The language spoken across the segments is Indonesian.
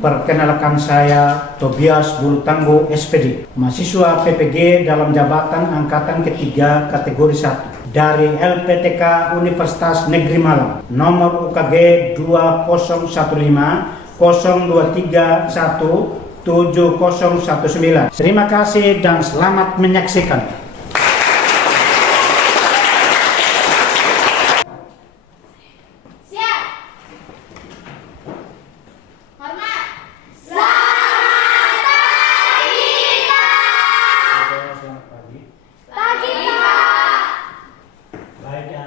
Perkenalkan saya Tobias Bulutanggo SPD, mahasiswa PPG dalam jabatan angkatan ketiga kategori 1 dari LPTK Universitas Negeri Malang, nomor UKG 2015 0231 7019. Terima kasih dan selamat menyaksikan.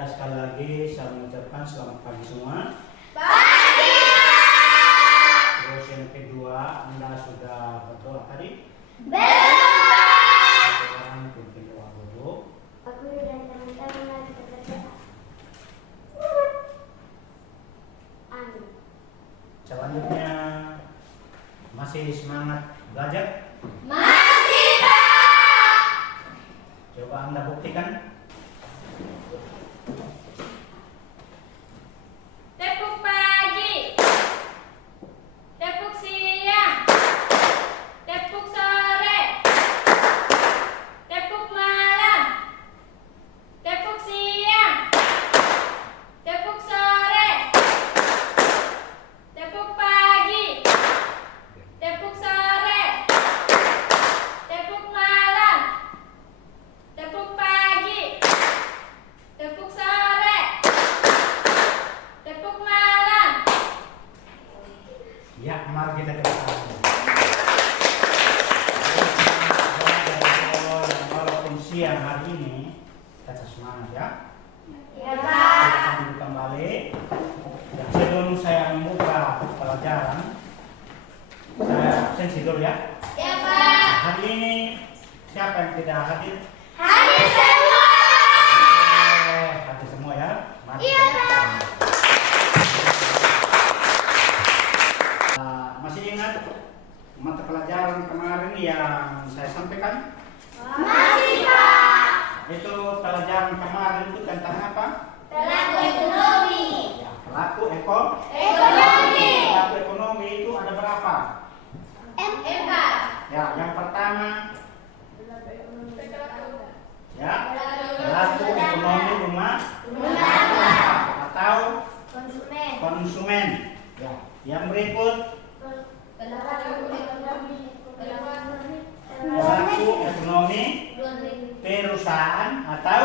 Sekali lagi saya mengucapkan selamat pagi semua. Pagi, Pak. Terus yang kedua, Anda sudah berdoa tadi? Belum. Sekarang pimpin doa dulu. Aku dan teman-teman lagi berdoa. Amin. Selanjutnya, masih semangat belajar? Masih, Pak. Coba Anda buktikan. Tepuk pagi, tepuk siang, tepuk sore, tepuk malam, tepuk siang, tepuk sore, tepuk pagi, tepuk sore, tepuk malam, tepuk pagi, tepuk sore, tepuk malam. Ya, mari kita ke depan. Walaupun siang hari ini, kita semangat ya. Ya, Kita Pak. akan duduk kembali. Dan sebelum saya membuka pelajaran, saya absensi dulu ya. Ya, Pak. Hari ini siapa yang tidak hadir? Hadir semua. Hadir semua ya. Mari Iya, kita- Pak. Masih ingat mata pelajaran kemarin yang saya sampaikan? Masih, Pak. Itu pelajaran kemarin itu tentang apa? Pelaku ekonomi. Ya, pelaku Ekonomi. Pelaku ekonomi itu ada berapa? Pak. Ya, yang pertama ya, pelaku ekonomi rumah tangga atau Konsumen. konsumen. Ya, yang berikut pelaku ekonomi perusahaan atau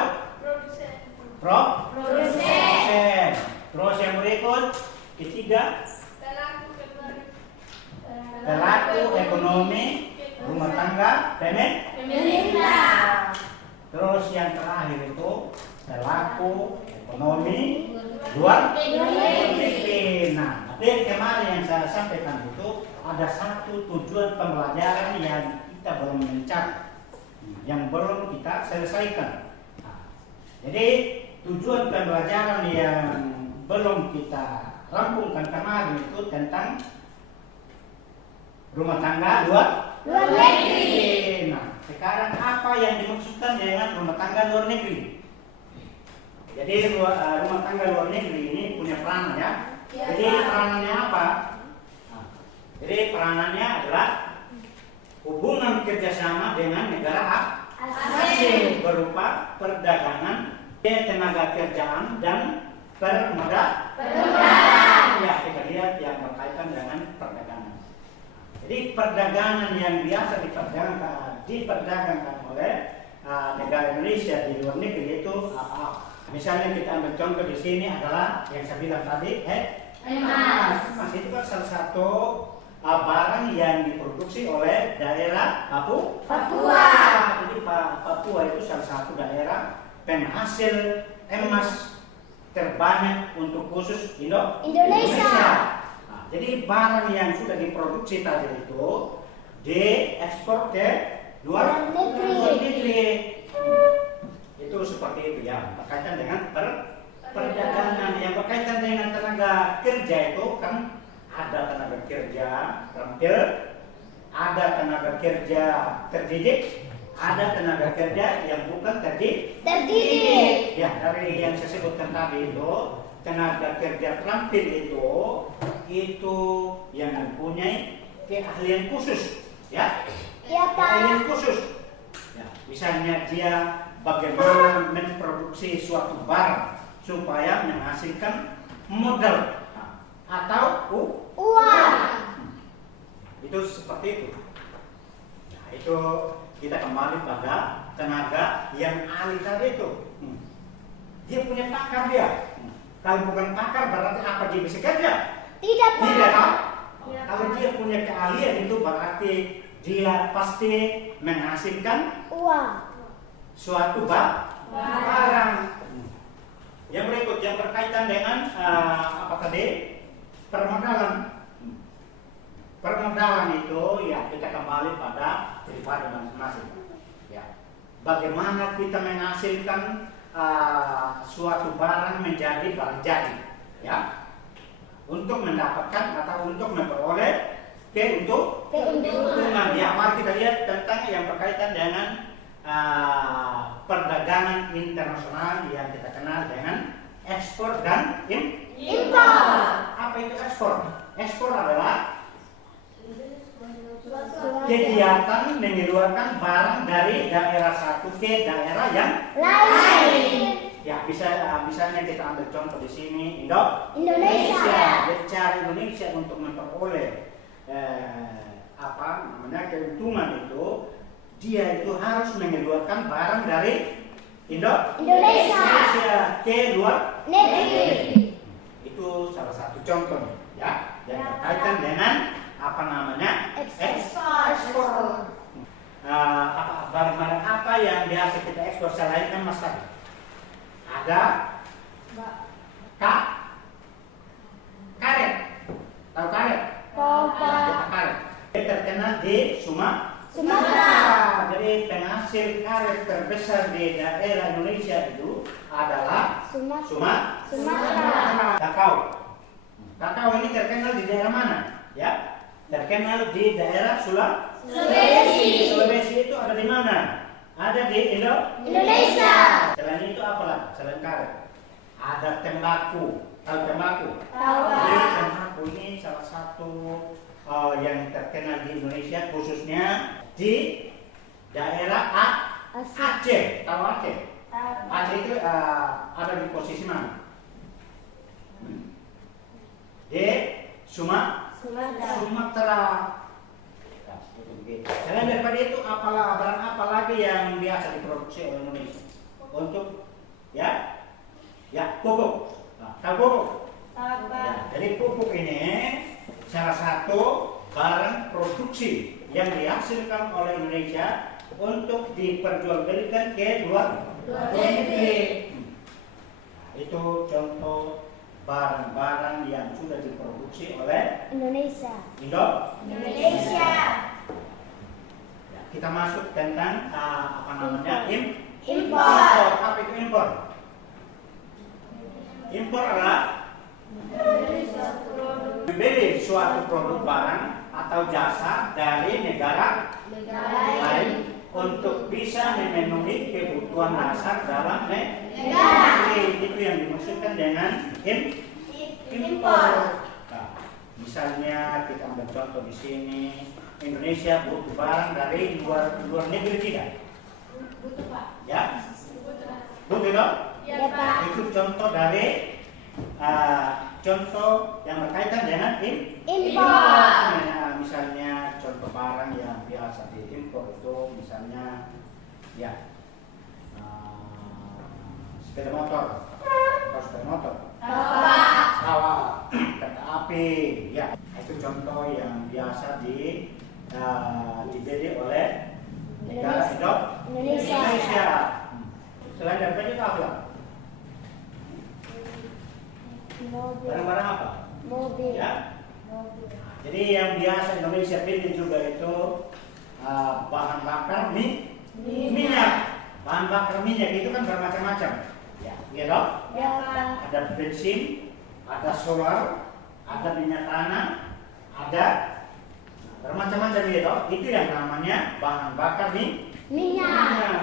produsen. Terus yang berikut ketiga pelaku ekonomi rumah tangga Pemerintah. Terus yang terakhir itu pelaku ekonomi luar negeri. Nah, dari kemarin yang saya sampaikan itu ada satu tujuan pembelajaran yang kita belum mencapai, yang belum kita selesaikan. Nah, jadi tujuan pembelajaran yang belum kita rampungkan kemarin itu tentang rumah tangga luar negeri. Nah, sekarang apa yang dimaksudkan dengan rumah tangga luar negeri? Jadi rumah tangga luar negeri ini punya peranan ya. Jadi peranannya apa? Nah, jadi peranannya adalah hubungan kerjasama dengan negara asing berupa perdagangan, tenaga kerjaan dan permodalan. Ya, kita lihat yang berkaitan dengan perdagangan. Jadi perdagangan yang biasa diperdagangkan oleh negara Indonesia di luar negeri itu apa? Misalnya kita ambil contoh di sini adalah yang saya bilang tadi, emas. Emas itu kan salah satu barang yang diproduksi oleh daerah Papua. Jadi Papua itu salah satu daerah penghasil emas terbanyak untuk khusus Indonesia. Nah, jadi barang yang sudah diproduksi tadi itu diekspor ke luar negeri. Itu seperti itu ya, berkaitan dengan perdagangan. Yang berkaitan dengan tenaga kerja itu kan ada tenaga kerja terampil, ada tenaga kerja terdidik, ada tenaga kerja yang bukan terdidik. Ya, dari yang saya sebutkan tadi itu, tenaga kerja terampil itu yang mempunyai keahlian khusus, ya. Ya, Pak. Keahlian khusus. Ya, misalnya dia bagaimana memproduksi suatu barang supaya menghasilkan modal atau Uang. itu seperti itu. Nah, itu kita kembali pada tenaga yang ahli tadi itu. Dia punya pakar dia. Kalau bukan pakar berarti apa dia bisa kerja? Tidak, Pak. Tidak tahu. Iya, Kalau Pak. dia punya keahlian itu berarti dia pasti menghasilkan Uang. suatu barang. Yang berikut yang berkaitan dengan apa tadi? Permodalan. Permodalan itu ya kita kembali pada pribadi masing-masing. Ya. Bagaimana kita menghasilkan suatu barang menjadi barang jadi, ya, untuk mendapatkan atau untuk memperoleh keuntungan. Ya, mari kita lihat tentang yang berkaitan dengan perdagangan internasional yang kita kenal dengan ekspor dan Impor. apa itu ekspor? Ekspor adalah kegiatan mengeluarkan barang dari daerah satu ke daerah yang Lain. ya misalnya kita ambil contoh di sini Indonesia. Cara Indonesia untuk memperoleh apa namanya keuntungan itu dia itu harus mengeluarkan barang dari Indonesia ke luar Negeri. itu salah satu contoh ya yang berkaitan dengan apa namanya ekspor. Barang-barang apa yang biasa kita ekspor selain emas tadi? Ada karet. Tahu karet? Tahu, Pak. Kita karet. Dia terkenal di Sumatera. Jadi penghasil karet terbesar di daerah Indonesia itu adalah Sumatera. Kakao. Kakao ini terkenal di daerah mana? Ya, terkenal di daerah Sulawesi. Sulawesi itu ada di mana? Ada di Indonesia. Selain itu apa lagi? Selain karet, ada tembakau. Tahu tembakau? Tahu, Pak. Jadi tembakau ini salah satu yang terkenal di Indonesia, khususnya di daerah Aceh. Tahu Aceh? Aceh itu ada di posisi mana? Di Sumatera. Selain daripada itu, barang apa lagi yang biasa diproduksi oleh Indonesia? Untuk ya pupuk. Tahu pupuk? Ya, jadi pupuk ini salah satu barang produksi yang dihasilkan oleh Indonesia untuk diperjualbelikan ke luar negeri. Itu contoh barang-barang yang sudah diproduksi oleh Indonesia. Indonesia. Ya, kita masuk tentang apa namanya Impor. Apa itu impor? Impor adalah membeli suatu produk barang atau jasa dari negara lain untuk bisa memenuhi kebutuhan dasar dalam negara. Itu yang dimaksudkan dengan impor. Nah, misalnya kita ambil contoh di sini, Indonesia butuh barang dari luar negeri tidak? Butuh, Pak. Ya, butuh dong? Iya, Ya, Pak. Itu contoh dari contoh yang berkaitan dengan Impor. misalnya contoh barang yang biasa diimpor itu misalnya ya sepeda motor. Tahu sepeda motor? Pesawat, kereta api, ya itu contoh yang biasa dibeli oleh negara Indonesia. Selain daripada itu apa? Barang-barang apa? Mobil. Ya. Jadi yang biasa Indonesia pilih juga itu bahan bakar minyak. Bahan bakar minyak itu kan bermacam-macam. Ya, gitu. Ya, Pak. Ada bensin, ada solar, ada minyak tanah, ada bermacam-macam gitu. Itu yang namanya bahan bakar Minyak. Nah,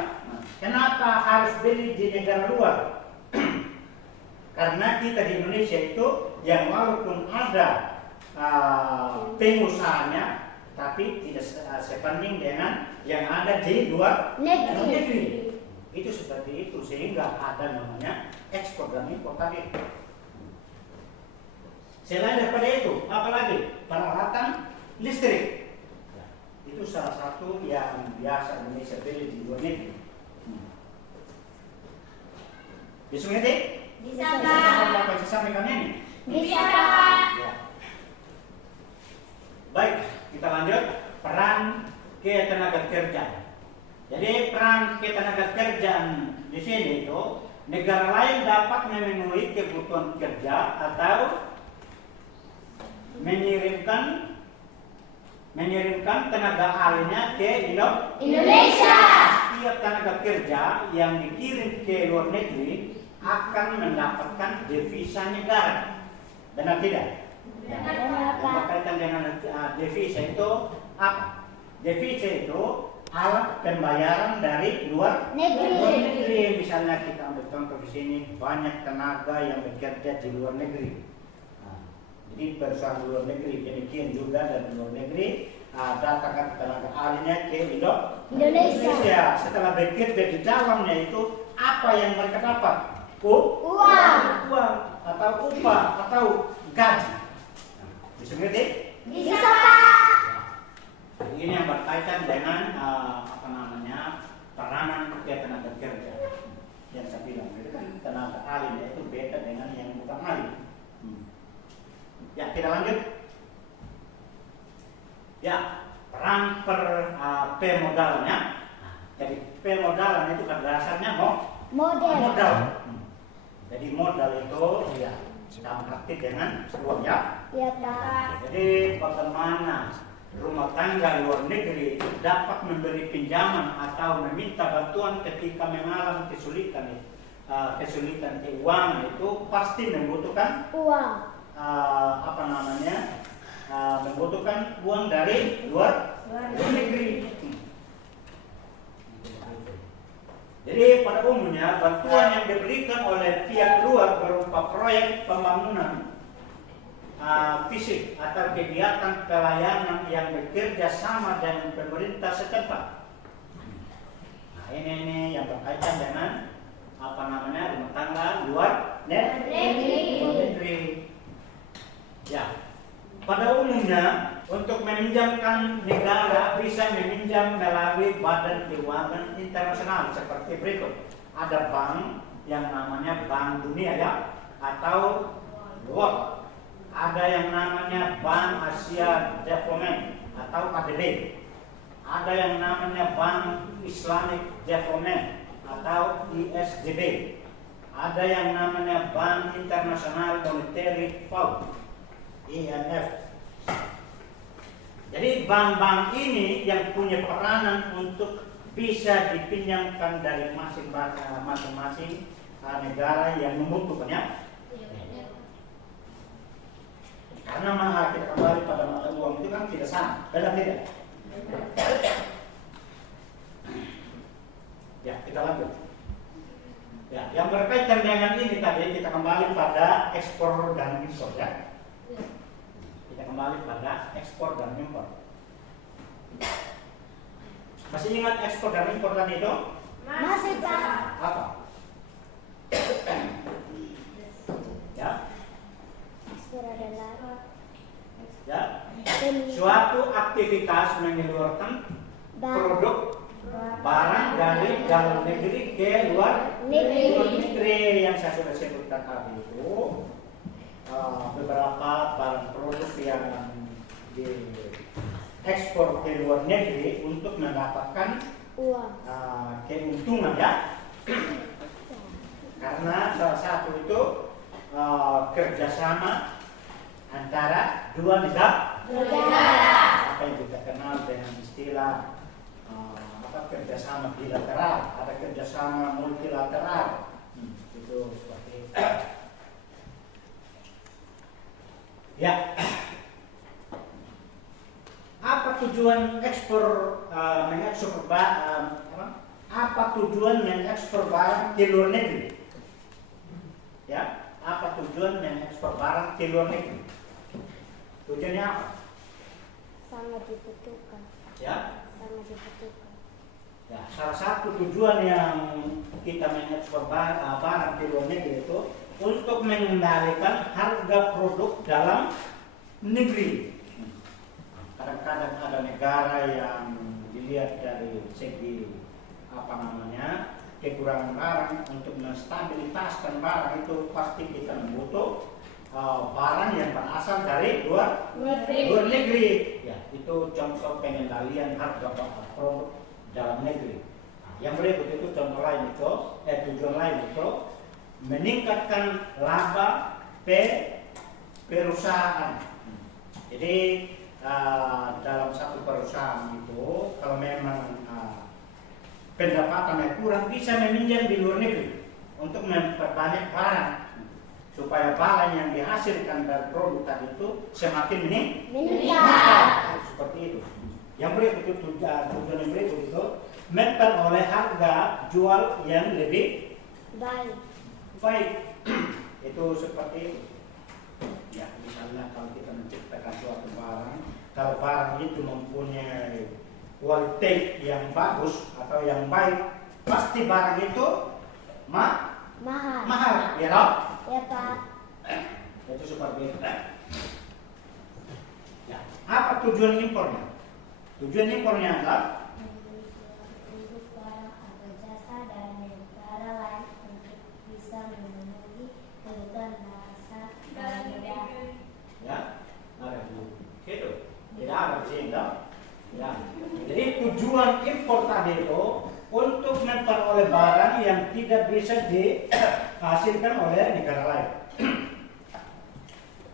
kenapa harus beli di negara luar? Karena kita di Indonesia itu yang walaupun ada pengusahanya, tapi tidak sebanding dengan yang ada di luar Negeri. negeri. Itu seperti itu, sehingga ada namanya ekspor dan impor tadi. Selain daripada itu, apalagi peralatan listrik. Itu salah satu yang biasa Indonesia beli di luar negeri. Bisa ngerti? Bisa, Apa Pak. yang saya sampaikan ini? Bisa, Pak. Ya. Baik, kita lanjut. Peran ketenaga kerja. Jadi peran ketenaga kerjaan di sini itu, negara lain dapat memenuhi kebutuhan kerja atau mengirimkan tenaga ahlinya ke Indonesia. Setiap tenaga kerja yang dikirim ke luar negeri akan mendapatkan devisa negara. Benar tidak? Benar, Pak. Berkaitan dengan devisa itu apa? Devisa itu alat pembayaran dari luar negeri. Misalnya kita ambil contoh di sini, banyak tenaga yang bekerja di luar negeri. Jadi perusahaan luar negeri, demikian juga dari luar negeri datangkan tenaga ahlinya ke Indonesia. Setelah bekerja di dalamnya itu, apa yang mereka dapat? Uang. Atau upah atau gaji. Bisa ngerti? Bisa, Pak. Ini yang berkaitan dengan peranan tenaga kerja. Yang saya bilang, itu kan tenaga ahlinya itu beda dengan yang bukan ahli. Ya, kita lanjut. Ya, peran pemodalannya. Jadi pemodalan itu pada dasarnya modal. Jadi modal itu ya sama arti dengan uang ya. Ya, Pak. Jadi bagaimana rumah tangga luar negeri itu dapat memberi pinjaman atau meminta bantuan ketika mengalami kesulitan keuangan itu pasti membutuhkan Uang. membutuhkan uang dari luar negeri. Jadi pada umumnya bantuan yang diberikan oleh pihak luar berupa proyek pembangunan fisik atau kegiatan pelayanan yang bekerja sama dengan pemerintah setempat. Nah, ini yang berkaitan dengan rumah tangga luar negeri. Ya, pada umumnya untuk meminjamkan negara bisa meminjam melalui badan keuangan internasional seperti berikut. Ada bank yang namanya Bank Dunia ya, atau World. Ada yang namanya Bank Asia Development atau ADB. Ada yang namanya Bank Islamic Development atau ISDB. Ada yang namanya Bank International Monetary Fund, IMF. Jadi bank-bank ini yang punya peranan untuk bisa dipinjamkan dari masing-masing negara yang membutuhkannya. Karena kita kembali pada mata uang itu kan tidak sama, benar tidak? Ya, kita lanjut. Ya, yang berkaitan dengan ini tadi kita kembali pada ekspor dan impor ya. Kita kembali pada ekspor dan impor. Masih ingat ekspor dan impor tadi itu? Masih, Pak. Apa? Ya, Ekspor adalah ya. Suatu aktivitas mengeluarkan produk barang dari dalam negeri ke luar negeri yang saya sudah sebutkan tadi itu. Beberapa barang produk yang diekspor ke luar negeri untuk mendapatkan uang. keuntungan ya. Karena salah satu itu kerjasama antara dua negara. Apa yang kita kenal dengan istilah kerjasama bilateral, ada kerjasama multilateral. Itu seperti itu. Ya. Apa tujuan ekspor apa tujuan mengekspor barang ke luar negeri? Ya, apa tujuan mengekspor barang ke luar negeri? Tujuannya apa? Sama Sama dibutuhkan. Ya. Sama dibutuhkan. Ya, salah satu tujuan yang kita mengekspor barang ke luar negeri itu untuk mengendalikan harga produk dalam negeri. Kadang-kadang ada negara yang dilihat dari segi kekurangan barang, untuk menstabilitaskan barang itu pasti kita membutuh barang yang berasal dari luar negeri. Ya, itu contoh pengendalian harga produk dalam negeri. Yang berikut itu contoh lain itu, tujuan lain itu meningkatkan laba perusahaan. Jadi dalam satu perusahaan itu kalau memang pendapatannya kurang, bisa meminjam di luar negeri untuk memperbanyak barang supaya barang yang dihasilkan dari produk tadi itu semakin meningkat. Seperti itu. Yang berikut itu tujuan yang berikut itu memperoleh harga jual yang lebih baik. Itu seperti itu. Ya, misalnya kalau kita menciptakan suatu barang, kalau barang itu mempunyai kualitas yang bagus atau yang baik, pasti barang itu mahal, ya toh? Ya Pak. Itu seperti itu. Ya, apa tujuan impornya? Tujuan impornya adalah Untuk barang atau jasa dari negara lain untuk bisa memenuhi kebutuhan bangsa dan negara. ya, ada gitu. Tidak ada di sini, toh? Ya. Jadi tujuan impor tadi itu untuk memperoleh barang yang tidak bisa dihasilkan oleh negara lain.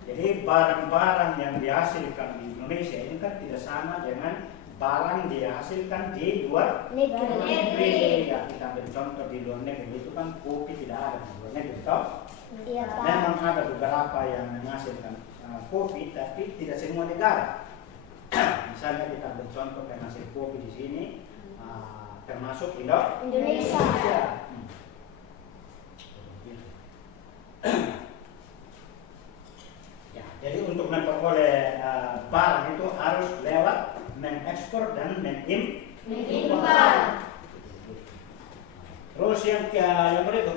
Jadi barang-barang yang dihasilkan di Indonesia ini kan tidak sama dengan barang dihasilkan di luar negeri. Ya, kita ambil contoh di luar negeri itu kan kopi tidak ada di luar negeri, toh? Iya Pak. Memang ada beberapa yang menghasilkan kopi, tapi tidak semua negara. Misalnya kita ambil contoh penghasil kopi di sini, termasuk Indonesia. Ya, jadi untuk memperoleh barang itu harus lewat mengekspor dan mengimpor. Terus yang berikut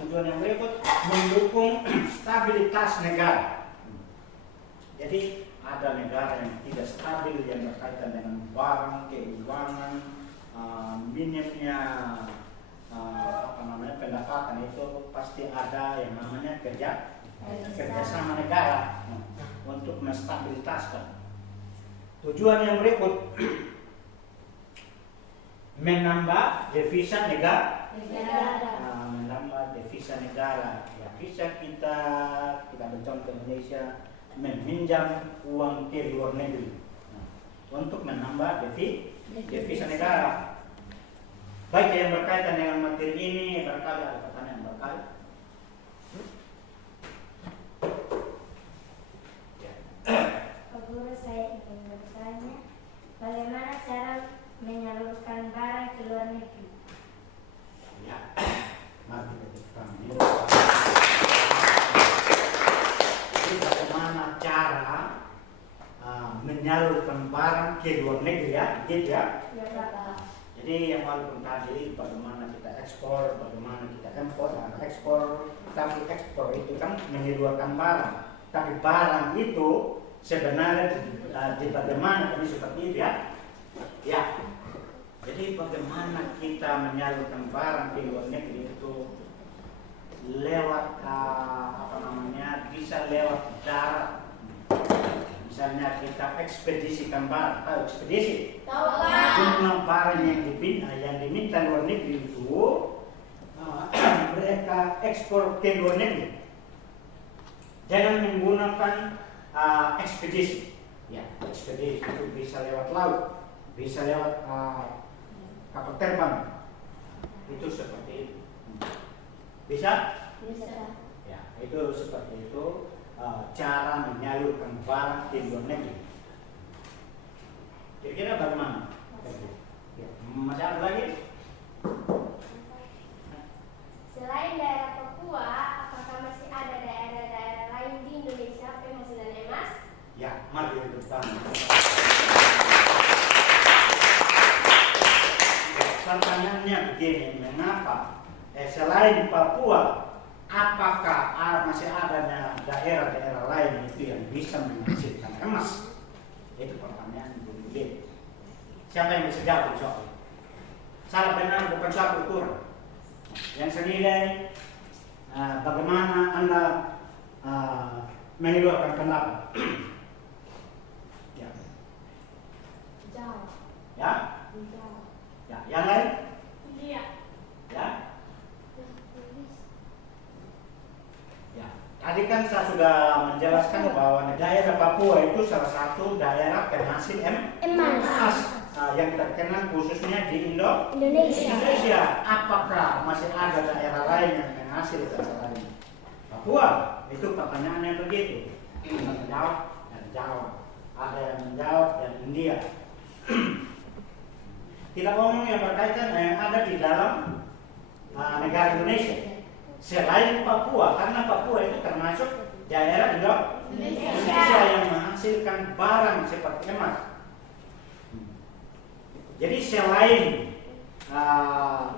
tujuan yang berikut mendukung stabilitas negara. Jadi ada negara yang tidak stabil yang berkaitan dengan barang, keuangan, minimnya pendapatan, itu pasti ada yang namanya kerjasama negara untuk menstabilitaskan. Tujuan yang berikut menambah devisa negara. Menambah devisa negara. Ya, bisa kita bercontoh Indonesia meminjam uang ke luar negeri untuk menambah devisa negara. Baik yang berkaitan dengan materi ini, barangkali ada pertanyaan barangkali. Pak Guru, saya ingin bertanya, bagaimana cara menyalurkan barang ke luar negeri? Ya, mari kita cekam. Jadi bagaimana cara menyalurkan barang ke luar negeri, ya, gitu ya? Ya Pak. Jadi yang walaupun tadi bagaimana kita ekspor, bagaimana kita impor, ekspor, tapi ekspor itu kan mengeluarkan barang. Tapi barang itu sebenarnya di bagaimana ini seperti itu, ya? Ya. Jadi bagaimana kita menyalurkan barang ke luar negeri itu lewat bisa lewat darat. Misalnya kita ekspedisikan barang, tahu ekspedisi? Tahu Pak. Jumlah barang yang diminta luar negeri itu mereka ekspor ke luar negeri. Jangan menggunakan ekspedisi. Ya, ekspedisi itu bisa lewat laut, bisa lewat kapal terbang. Itu seperti itu. Bisa? Bisa. Ya, itu seperti itu. Cara menyalurkan barang ke luar negeri. Kira-kira bagaimana? Ya, masih ada lagi? Selain daerah Papua, apakah masih ada daerah-daerah lain di Indonesia penghasilan emas? Ya, mari kita bertanya. begini, mengapa selain Papua, apakah masih adanya daerah-daerah lain itu yang bisa menghasilkan emas? Itu pertanyaan yang siapa yang bisa jawab soal? Salah benar bukan suatu ukuran. Yang senilai bagaimana Anda mengeluarkan pendapat? Ya. Jauh. Ya? Jauh. Ya, yang lain? Iya. Ya? Ya. Tadi kan saya sudah menjelaskan bahwa daerah Papua itu salah satu daerah penghasil emas yang terkenal khususnya di Indonesia. Apakah masih ada daerah lain yang menghasil selain Papua? Itu pertanyaannya begitu. Ada yang menjawab dan jawab. Ada yang menjawab dan India. Tidak ngomong yang berkaitan yang ada di dalam negara Indonesia selain Papua, karena Papua itu termasuk daerah Indonesia yang menghasilkan barang seperti emas. Jadi selain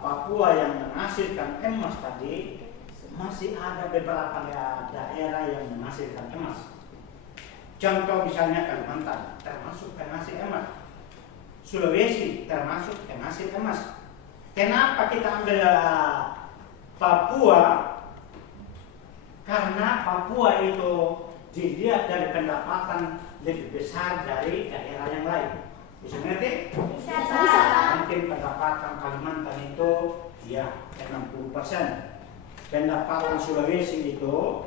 Papua yang menghasilkan emas tadi, masih ada beberapa daerah yang menghasilkan emas. Contoh misalnya Kalimantan termasuk penghasil emas. Sulawesi termasuk penghasil emas. Kenapa kita ambil Papua? Karena Papua itu dilihat dari pendapatan lebih besar dari daerah yang lain. Bisa ngerti? Bisa. Mungkin pendapatan Kalimantan itu ya 60%. Pendapatan Sulawesi itu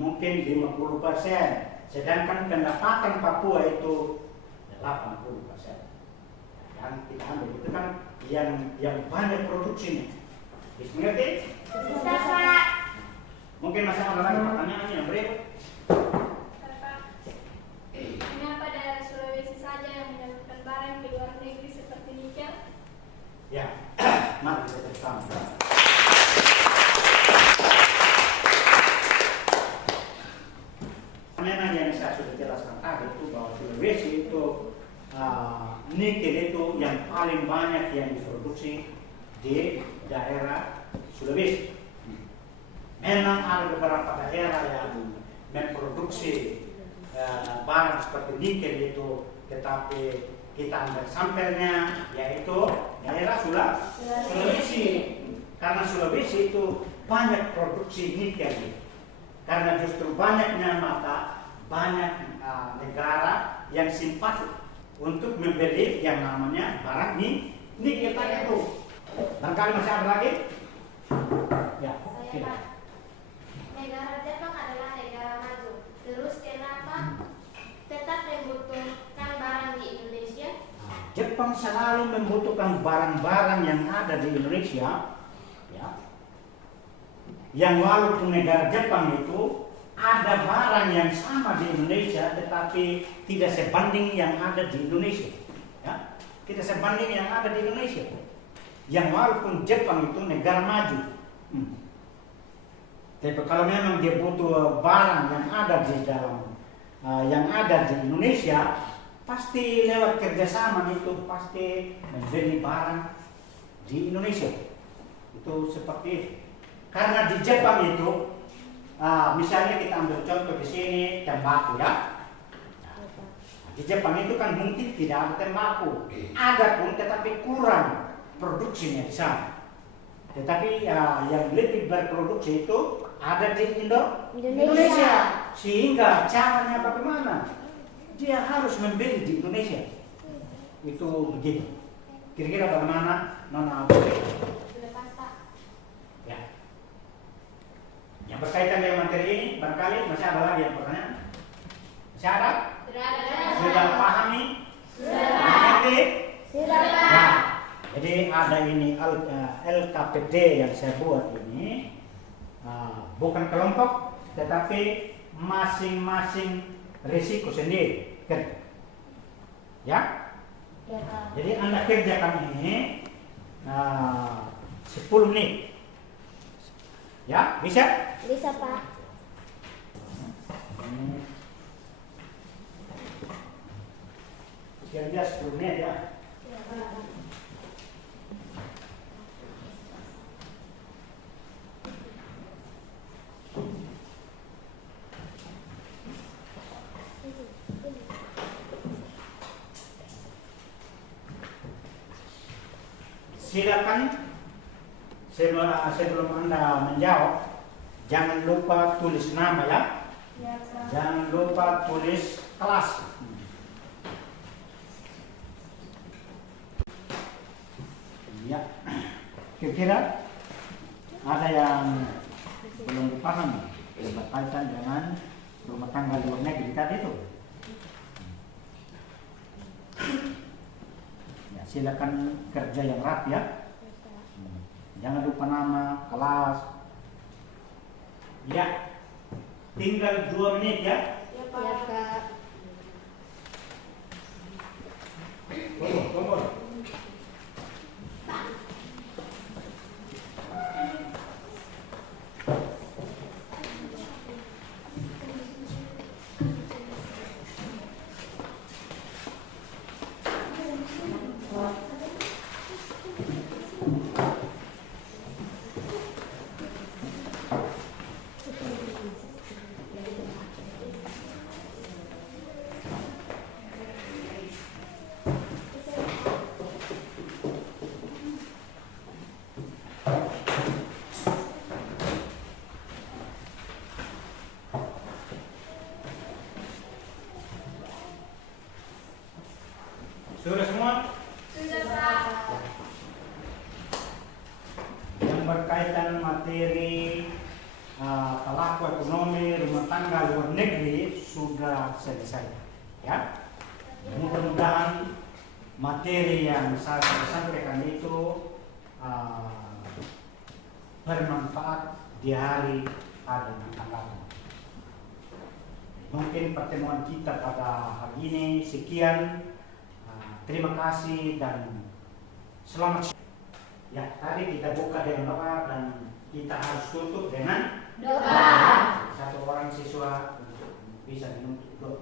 mungkin 50%. Sedangkan pendapatan Papua itu 80%. Yang kita ambil itu kan yang banyak produksinya. Bisa ngerti? Bisa, Pak. Mungkin masih ada lagi pertanyaan yang berikut. Mengapa daerah Sulawesi saja yang menyalurkan barang ke luar negeri seperti nikel? Ya, mari kita bersama. Memang yang saya sudah jelaskan tadi itu bahwa Sulawesi itu nikel itu yang paling banyak yang diproduksi di daerah Sulawesi. Memang ada beberapa daerah yang memproduksi barang seperti nikel itu, tetapi kita ambil sampelnya yaitu daerah Sulawesi. Karena Sulawesi itu banyak produksi nikel. Karena justru banyaknya mata, banyak negara yang simpatik untuk membeli yang namanya barang nikel tadi itu. Barangkali masih ada lagi? Ya. Saya, Pak. Negara Jepang adalah negara maju. Terus kenapa tetap membutuhkan barang di Indonesia? Jepang selalu membutuhkan barang-barang yang ada di Indonesia, ya. Yang walaupun negara Jepang itu ada barang yang sama di Indonesia, tetapi tidak sebanding yang ada di Indonesia, ya. Tidak sebanding yang ada di Indonesia. Yang walaupun Jepang itu negara maju, tapi kalau memang dia butuh barang yang ada di dalam, yang ada di Indonesia, pasti lewat kerjasama itu pasti membeli barang di Indonesia. Itu seperti itu. Karena di Jepang itu, misalnya kita ambil contoh di sini tembakau, ya. Di Jepang itu kan mungkin tidak ada tembakau, ada pun tetapi kurang produksinya di sana. Tetapi yang lebih berproduksi itu ada di Indonesia. Sehingga caranya bagaimana? Dia harus membeli di Indonesia. Itu begitu. Kira-kira bagaimana Nona? Sudah pas, Pak. Ya. Yang berkaitan dengan materi ini, barangkali masih ada lagi yang pertanyaan? Masih ada? Sudah pahami? Sudah. Mengerti? Sudah, Pak. Nah, jadi ada ini LKPD yang saya buat ini bukan kelompok, tetapi masing-masing risiko sendiri. Ya? Ya, Pak. Jadi Anda kerjakan ini 10 menit. Ya, bisa? Bisa, Pak. Kerja 10 menit ya. Ya, Pak. silakan sebelum Anda menjawab, jangan lupa tulis nama ya. Ya, Kak. Jangan lupa tulis kelas. Ya, kira-kira ada yang belum dipahami berkaitan dengan rumah tangga luar negeri tadi itu. Ya, silakan kerja yang rapi ya. Jangan lupa nama, kelas. Ya, tinggal 2 menit ya. Ya, Ya, Pak. Kak. Tunggu. Sudah semua? Sudah, Pak. Yang berkaitan materi pelaku ekonomi rumah tangga luar negeri sudah selesai ya. Mudah-mudahan materi yang saya sampaikan itu bermanfaat di hari pada yang akan datang. Mungkin pertemuan kita pada hari ini sekian. Terima kasih dan selamat. Ya, tadi kita buka dengan doa dan kita harus tutup dengan Doa. satu orang siswa untuk bisa menutup doa.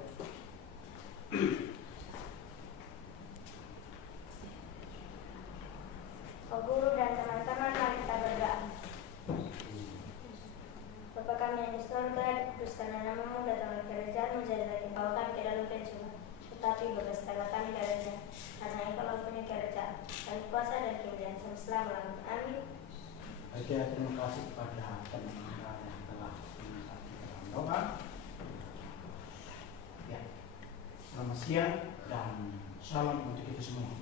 Pak Guru dan teman-teman, mari kita berdoa. Bapa kami yang di surga, dikuduskanlah namamu, datanglah kerajaanmu, jadilah engkau kami ke dalam pencobaan. Tetapi bebaskanlah kami darinya, karena engkau punya kerajaan dan kuasa dan kemuliaan sampai selama-lamanya. Amin. Oke, terima kasih kepada teman-teman yang telah menyertai dalam doa. Ya, selamat siang dan salam untuk kita semua.